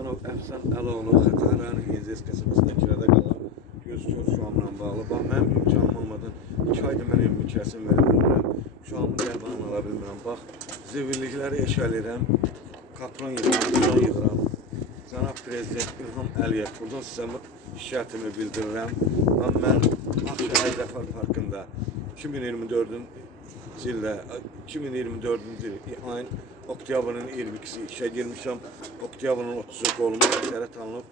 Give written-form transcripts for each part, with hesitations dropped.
Həsənov Əfsan Əloğlu Xətaranın Yezes qəsəbəsində kirada qalan gözükür şu anla bağlı. Bax, mənim imkanım olmadan 2 aydır mən evimi kirasını verə bilmirəm. Şu an dərmanını ala bilmirəm. Bax, zibillikləri eşəlirəm, kapron yığıram. Cənab Prezident İlham Əliyev, buradan sizə şikayətimi bildirirəm. Mən Ağşəhər Zəfər Parkında 2024-cü ayın oktyabrın 22-si işə girmişəm. Oktyabrın 30-u qoluma xəsarət alınıb.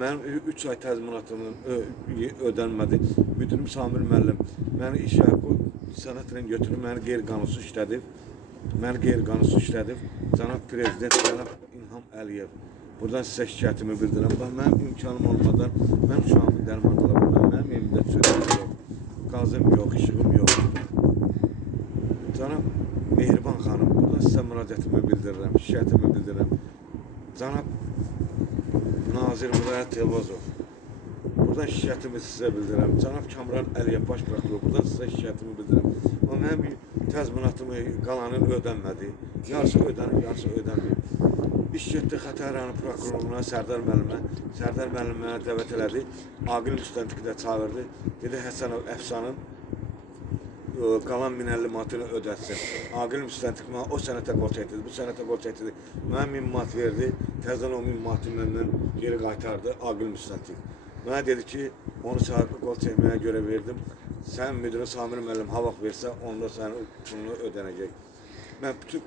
Mənim 3 ay təzminatımın ödənmədi. Müdürüm Samir müəllim məni işə sənətlə götürüb, məni qeyri-qanunsuz işlədib. Cənab Prezident, cənab İlham Əliyev. Buradan sizə şikayətimi bildirirəm. Bax, mənim imkanım olmadan mən şu an dərman ala bilmirəm. Mənim evimdə çörək yox, qazım yox, işığım yox. Cənab Mehriban xanım, buradan sizə müraciətimi bildirirəm, şikayətimi bildirirəm. Cənab Nazir Vilayət Tevazov, buradan şikayətimi sizə bildirirəm. Cənab Kamran Əliyev, baş prokuror, buradan sizə şikayətimi bildirirəm. Amma mənim təzminatımı qalanın ödənmədi. Yarısı ödənib, yarısı ödənməyib. İş getdi Xətai prokurorluğuna, Sərdar müəllimə dəvət elədi. Aqil müstəntiqi də çağırdı. Dedi Həsənov Əfsanın qalan 1050 manatını ödətsin. Aqil müstəntiq mənə o sənətə qol çəkdi, bu sənətə qol çəkdi. Mənə 1000 manat verdi, təzədən o 1000 manatı məndən geri qaytardı Aqil müstəntiq. Mənə dedi ki, onu çağırıb qol çəkməyə görə verdim. Sən müdürün Samir müəllim ha vaxt versə, onda sənin pulunu ödənəcək. Mən bütün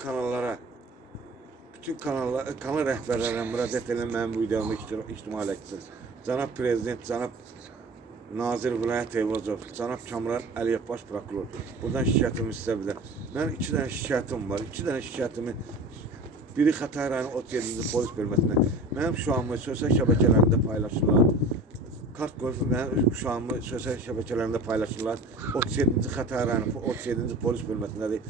kanal rəhbərlərlə müraciət edən mənim bu videomu ictimailəşdirsin. Cənab Prezident, cənab Nazir Vilayət Tevazov, cənab Kamran Əliyev, baş prokuror. Buradan şikayətimi sizə bildirirəm. Mənim 2 dənə şikayətim var. 2 dənə şikayətimi, biri Xətai rayonu 37-ci polis bölməsində. Mənim uşağımı sosial şəbəkələrində paylaşırlar. Kart qolfu mənim uşağımı sosial şəbəkələrində paylaşırlar. 37-ci Xətai rayonu 37-ci polis bölməsindədir.